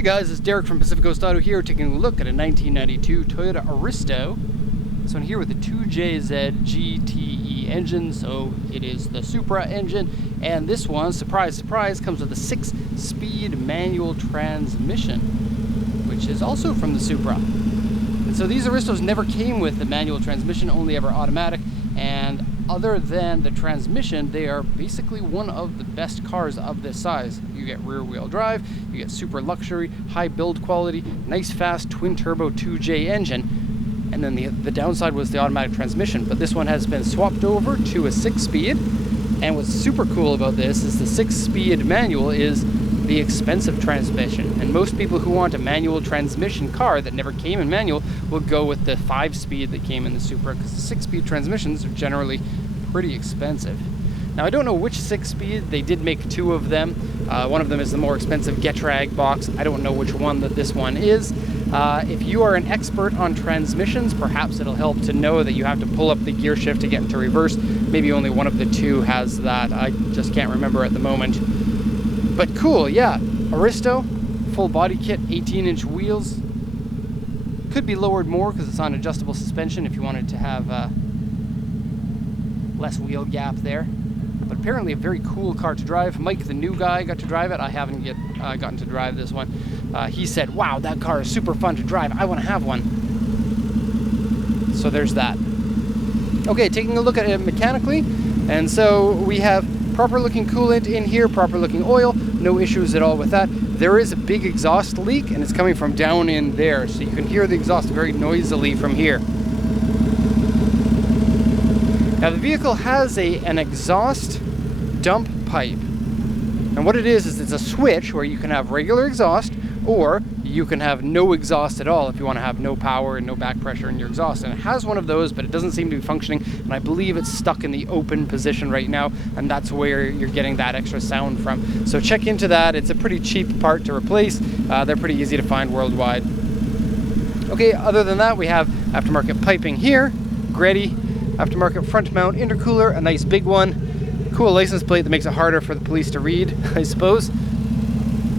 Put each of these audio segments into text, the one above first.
Hey guys, it's Derek from Pacific Coast Auto here, taking a look at a 1992 Toyota Aristo. This one here with the 2JZ GTE engine, so it is the Supra engine. And this one, surprise, surprise, comes with a 6-speed manual transmission, which is also from the Supra. And so these Aristos never came with the manual transmission, only ever automatic. And other than the transmission, they are basically one of the best cars of this size. You get rear-wheel drive, you get super luxury, high build quality, nice fast twin-turbo 2J engine, and then the downside was the automatic transmission. But this one has been swapped over to a 6-speed, and what's super cool about this is the 6-speed manual is the expensive transmission, and most people who want a manual transmission car that never came in manual will go with the 5-speed that came in the Supra, because the 6-speed transmissions are generally pretty expensive. Now I don't know which 6-speed, they did make 2 of them. One of them is the more expensive Getrag box. I don't know which one that this one is. If you are an expert on transmissions, perhaps it'll help to know that you have to pull up the gear shift to get into reverse. Maybe only one of the 2 has that. I just can't remember at the moment. But cool, yeah. Aristo, full body kit, 18-inch wheels. Could be lowered more because it's on adjustable suspension if you wanted to have less wheel gap there. But apparently a very cool car to drive. Mike, the new guy, got to drive it. I haven't yet gotten to drive this one. He said, wow, that car is super fun to drive. I want to have one. So there's that. Okay, taking a look at it mechanically. And so we have proper looking coolant in here, proper looking oil, no issues at all with that. There is a big exhaust leak and it's coming from down in there, so you can hear the exhaust very noisily from here. Now the vehicle has an exhaust dump pipe, and what it is it's a switch where you can have regular exhaust or you can have no exhaust at all if you want to have no power and no back pressure in your exhaust. And it has one of those, but it doesn't seem to be functioning, and I believe it's stuck in the open position right now, and that's where you're getting that extra sound from. So check into that. It's a pretty cheap part to replace. They're pretty easy to find worldwide. Okay, other than that, we have aftermarket piping here, Greddy, aftermarket front mount intercooler, a nice big one, cool license plate that makes it harder for the police to read, I suppose.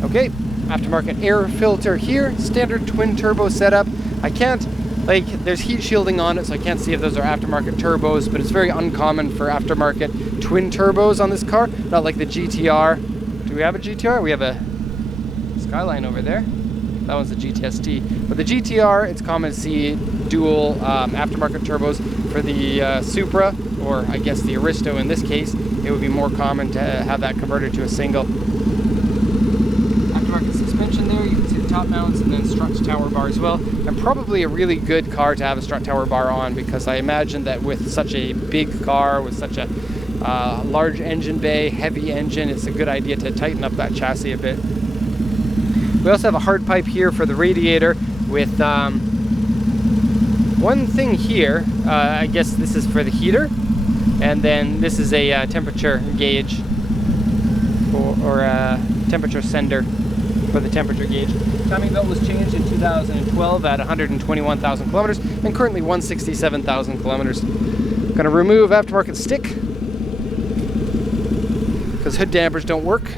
Okay. Aftermarket air filter here, standard twin turbo setup. I can't, there's heat shielding on it, so I can't see if those are aftermarket turbos, but it's very uncommon for aftermarket twin turbos on this car, not like the GTR. Do we have a GTR? We have a Skyline over there. That one's a GTST. But the GTR, it's common to see dual aftermarket turbos. For the Supra, or I guess the Aristo in this case, it would be more common to have that converted to a single. Aftermarket suspension there, you can see the top mounts and then strut tower bar as well. And probably a really good car to have a strut tower bar on, because I imagine that with such a big car, with such a large engine bay, heavy engine, it's a good idea to tighten up that chassis a bit. We also have a hard pipe here for the radiator with one thing here. I guess this is for the heater, and then this is a temperature gauge or a temperature sender for the temperature gauge. Timing belt was changed in 2012 at 121,000 kilometers and currently 167,000 kilometers. Going to remove aftermarket stick because hood dampers don't work.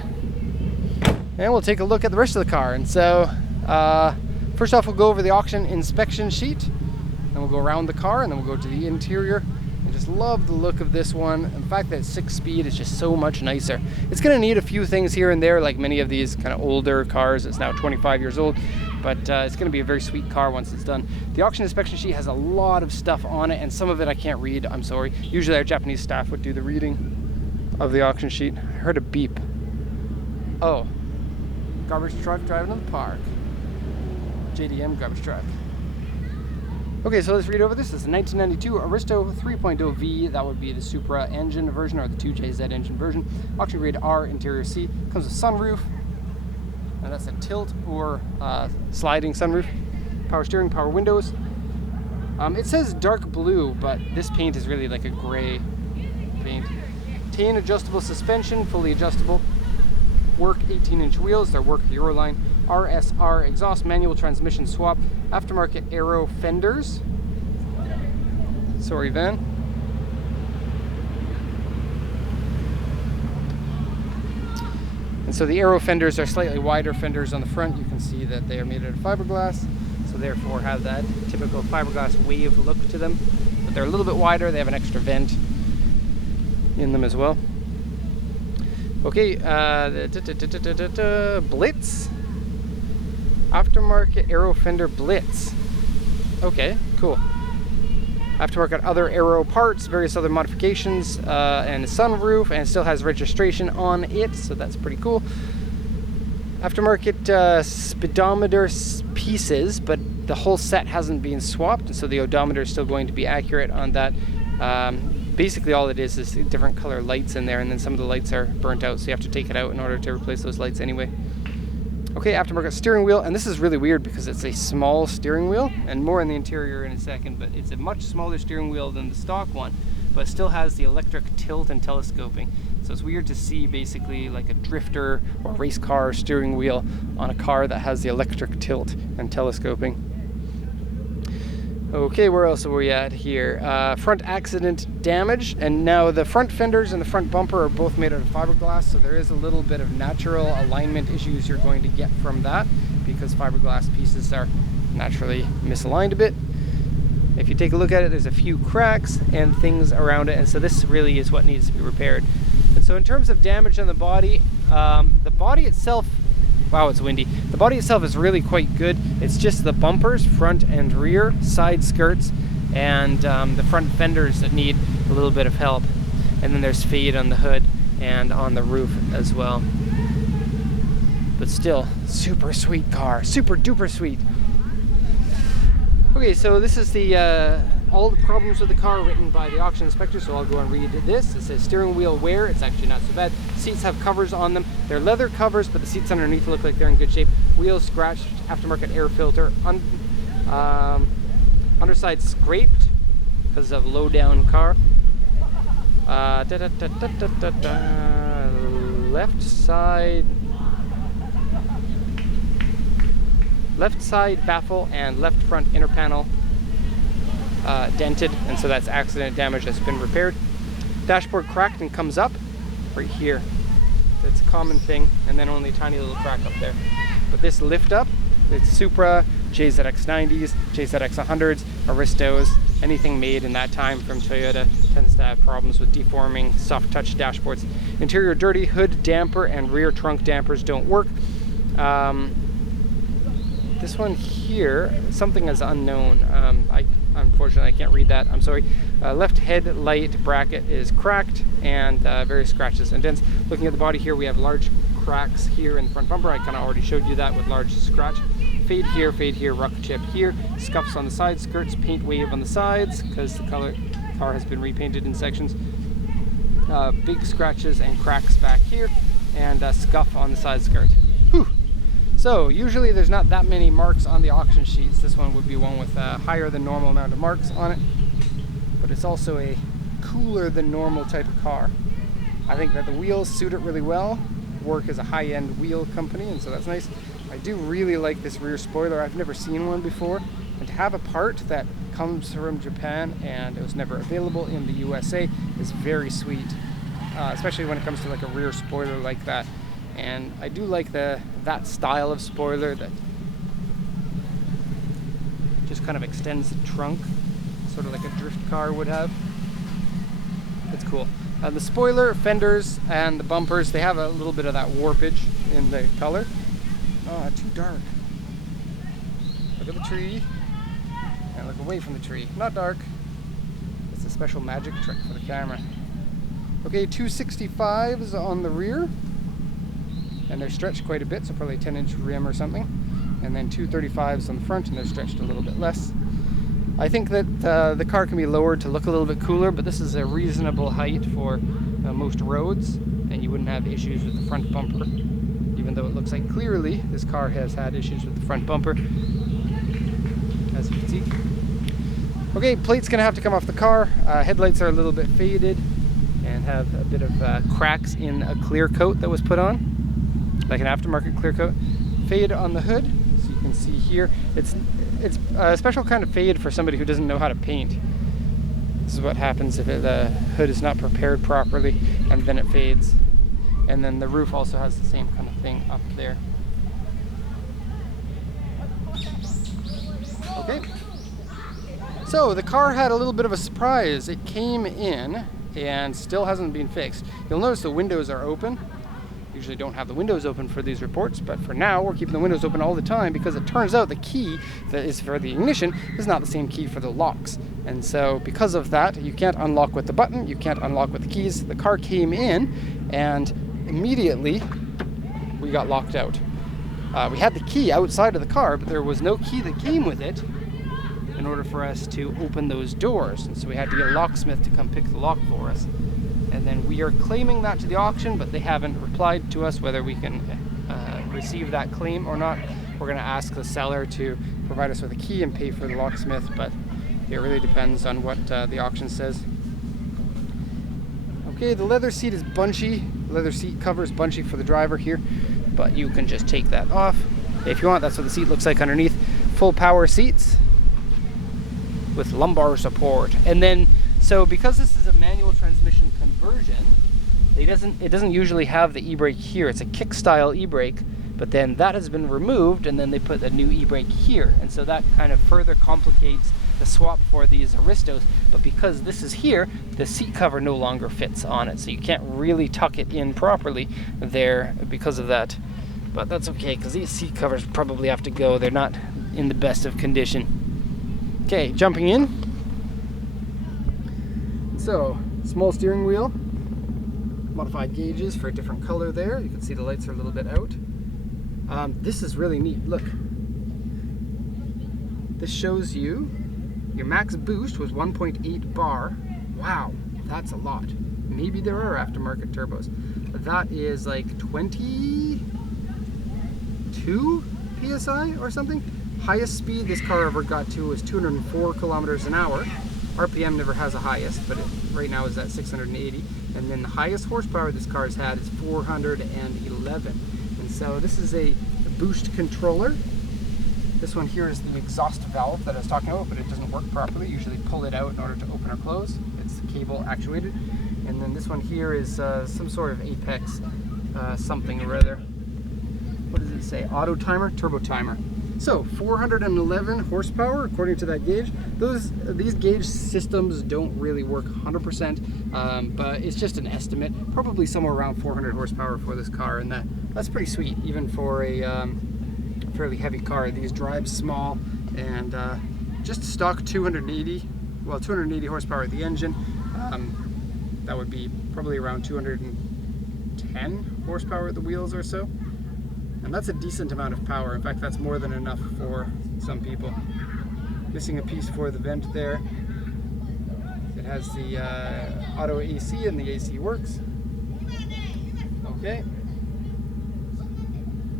And we'll take a look at the rest of the car. And so first off, we'll go over the auction inspection sheet, then we'll go around the car, and then we'll go to the interior. I just love the look of this one, and the fact that it's 6-speed is just so much nicer. It's going to need a few things here and there, like many of these kind of older cars. It's now 25 years old, but it's going to be a very sweet car once it's done. The auction inspection sheet has a lot of stuff on it, and some of it I can't read, I'm sorry. Usually our Japanese staff would do the reading of the auction sheet. I heard a beep. Oh, garbage truck driving to the park. JDM garbage truck. Okay, so let's read over this. This is a 1992 Aristo 3.0V. That would be the Supra engine version, or the 2JZ engine version. Auction grade R, interior C. Comes with sunroof, and that's a tilt or sliding sunroof. Power steering, power windows. It says dark blue, but this paint is really like a gray paint. Tan adjustable suspension, fully adjustable. Work 18-inch wheels, they're work Euroline. RSR exhaust, manual transmission swap, aftermarket aero fenders. Sorry, Van. And And so the aero fenders are slightly wider fenders on the front. You can see that they are made out of fiberglass, so therefore have that typical fiberglass wave look to them. But they're a little bit wider. They have an extra vent in them as well. Okay, Blitz. Aftermarket aero fender Blitz. Okay, cool. Aftermarket other aero parts, various other modifications, and a sunroof, and it still has registration on it, so that's pretty cool. Aftermarket speedometer pieces, but the whole set hasn't been swapped, and so the odometer is still going to be accurate on that. Basically all it is different color lights in there, and then some of the lights are burnt out, so you have to take it out in order to replace those lights anyway. Okay, aftermarket steering wheel, and this is really weird because it's a small steering wheel, and more in the interior in a second, but it's a much smaller steering wheel than the stock one, but still has the electric tilt and telescoping. So it's weird to see basically like a drifter or race car steering wheel on a car that has the electric tilt and telescoping. Okay, where else are we at here? Front accident damage, and now the front fenders and the front bumper are both made out of fiberglass, so there is a little bit of natural alignment issues you're going to get from that because fiberglass pieces are naturally misaligned a bit. If you take a look at it, there's a few cracks and things around it, and so this really is what needs to be repaired. And so in terms of damage on the body itself, wow, it's windy. The body itself is really quite good. It's just the bumpers, front and rear, side skirts, and the front fenders that need a little bit of help. And then there's fade on the hood and on the roof as well. But still, super sweet car, super duper sweet. Okay, so this is the all the problems with the car written by the auction inspector, so I'll go and read this. It says steering wheel wear, it's actually not so bad. Seats have covers on them. They're leather covers, but the seats underneath look like they're in good shape. Wheels scratched, aftermarket air filter, underside scraped because of low down car. Left side baffle and left front inner panel dented, and so that's accident damage that's been repaired. Dashboard cracked and comes up right here. That's a common thing, and then only a tiny little crack up there. But this lift up, it's Supra, JZX90s, JZX100s, Aristos, anything made in that time from Toyota tends to have problems with deforming soft touch dashboards. Interior dirty, hood damper and rear trunk dampers don't work. This one here, something is unknown. Unfortunately, I can't read that. I'm sorry. Left headlight bracket is cracked and various scratches and dents. Looking at the body here, we have large cracks here in the front bumper. I kind of already showed you that with large scratch. Fade here, rock chip here. Scuffs on the side skirts, paint wave on the sides because the car has been repainted in sections. Big scratches and cracks back here, and scuff on the side skirt. Whew. So usually there's not that many marks on the auction sheets. This one would be one with a higher than normal amount of marks on it, but it's also a cooler than normal type of car. I think that the wheels suit it really well. Work as a high-end wheel company, and so that's nice. I do really like this rear spoiler. I've never seen one before, and to have a part that comes from Japan and it was never available in the USA is very sweet, especially when it comes to like a rear spoiler like that. And I do like that style of spoiler that just kind of extends the trunk, sort of like a drift car would have. It's cool. The spoiler, fenders, and the bumpers, they have a little bit of that warpage in the color. Oh, too dark. Look at the tree, and look away from the tree. Not dark. It's a special magic trick for the camera. Okay, 265s on the rear. And they're stretched quite a bit, so probably a 10-inch rim or something. And then 235s on the front, and they're stretched a little bit less. I think that the car can be lowered to look a little bit cooler, but this is a reasonable height for most roads, and you wouldn't have issues with the front bumper, even though it looks like clearly this car has had issues with the front bumper, as you can see. Okay, plate's gonna have to come off the car. Headlights are a little bit faded and have a bit of cracks in a clear coat that was put on, like an aftermarket clear coat. Fade on the hood, so you can see here. It's a special kind of fade for somebody who doesn't know how to paint. This is what happens if the hood is not prepared properly, and then it fades. And then the roof also has the same kind of thing up there. Okay. So the car had a little bit of a surprise. It came in and still hasn't been fixed. You'll notice the windows are open. Usually don't have the windows open for these reports, but for now we're keeping the windows open all the time because it turns out the key that is for the ignition is not the same key for the locks. And so because of that, you can't unlock with the button, you can't unlock with the keys. The car came in and immediately we got locked out. We had the key outside of the car, but there was no key that came with it in order for us to open those doors. And so we had to get a locksmith to come pick the lock for us. And then we are claiming that to the auction, but they haven't replied to us whether we can receive that claim or not. We're going to ask the seller to provide us with a key and pay for the locksmith, but it really depends on what the auction says. Okay, the leather seat is bunchy. Leather seat cover is bunchy for the driver here, but you can just take that off if you want. That's what the seat looks like underneath. Full power seats with lumbar support. And then, so because this is a manual transmission conversion, it doesn't usually have the e-brake here. It's a kick style e-brake, but then that has been removed and then they put a new e-brake here. And so that kind of further complicates the swap for these Aristos. But because this is here, the seat cover no longer fits on it. So you can't really tuck it in properly there because of that. But that's okay, because these seat covers probably have to go. They're not in the best of condition. Okay, jumping in. So, small steering wheel, modified gauges for a different color there. You can see the lights are a little bit out. This is really neat. Look, this shows you your max boost was 1.8 bar. Wow, that's a lot. Maybe there are aftermarket turbos. That is like 22 PSI or something. Highest speed this car ever got to was 204 kilometers an hour. RPM never has a highest, but it right now is at 680. And then the highest horsepower this car has had is 411. And so this is a boost controller. This one here is the exhaust valve that I was talking about, but it doesn't work properly. You usually pull it out in order to open or close. It's cable actuated. And then this one here is some sort of Apex something or other. What does it say? Auto timer, turbo timer. So 411 horsepower according to that gauge. These gauge systems don't really work 100%, but it's just an estimate. Probably somewhere around 400 horsepower for this car, and that's pretty sweet even for a fairly heavy car. These drive small, and just stock 280 horsepower at the engine. That would be probably around 210 horsepower at the wheels or so. And that's a decent amount of power. In fact, that's more than enough for some people. Missing a piece for the vent there. It has the auto AC, and the AC works. Okay.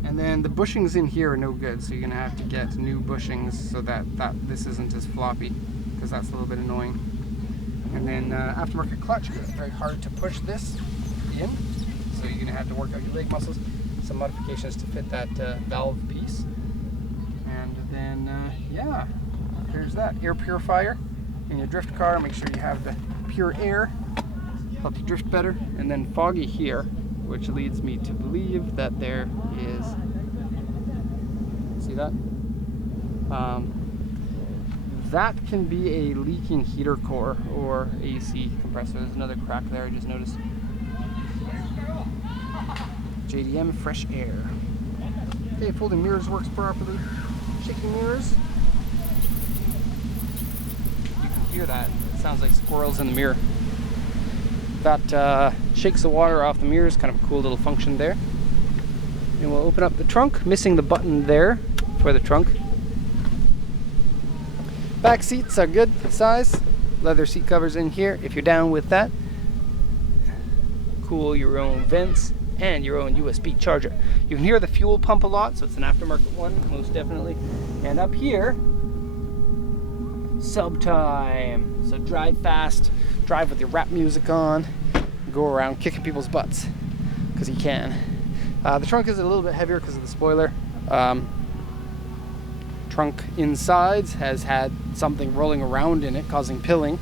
And then the bushings in here are no good, so you're gonna have to get new bushings so that this isn't as floppy, because that's a little bit annoying. And then aftermarket clutch, because it's very hard to push this in, so you're gonna have to work out your leg muscles. Some modifications to fit that valve piece. And then, yeah, there's that. Air purifier in your drift car. Make sure you have the pure air, help you drift better. And then foggy here, which leads me to believe that there is, see that? That can be a leaking heater core or AC compressor. There's another crack there I just noticed. JDM fresh air. Okay, folding mirrors works properly. Shaking mirrors. You can hear that. It sounds like squirrels in the mirror. That shakes the water off the mirrors. Kind of a cool little function there. And we'll open up the trunk, missing the button there for the trunk. Back seats are good size. Leather seat covers in here if you're down with that. Cool your own vents and your own USB charger. You can hear the fuel pump a lot, so it's an aftermarket one, most definitely. And up here, sub time. So drive fast, drive with your rap music on, go around kicking people's butts, because you can. The trunk is a little bit heavier because of the spoiler. Trunk insides has had something rolling around in it, causing pilling.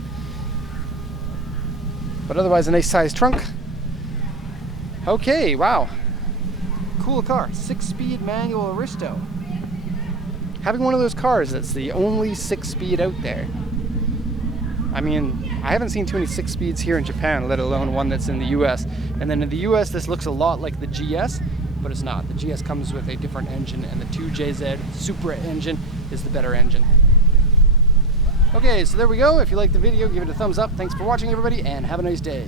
But otherwise a nice sized trunk. Okay, wow. Cool car, 6-speed manual Aristo. Having one of those cars that's the only 6-speed out there. I mean, I haven't seen too many 6-speeds here in Japan, let alone one that's in the US. And then in the US, this looks a lot like the GS, but it's not. The GS comes with a different engine, and the 2JZ Supra engine is the better engine. Okay, so there we go. If you liked the video, give it a thumbs up. Thanks for watching, everybody, and have a nice day.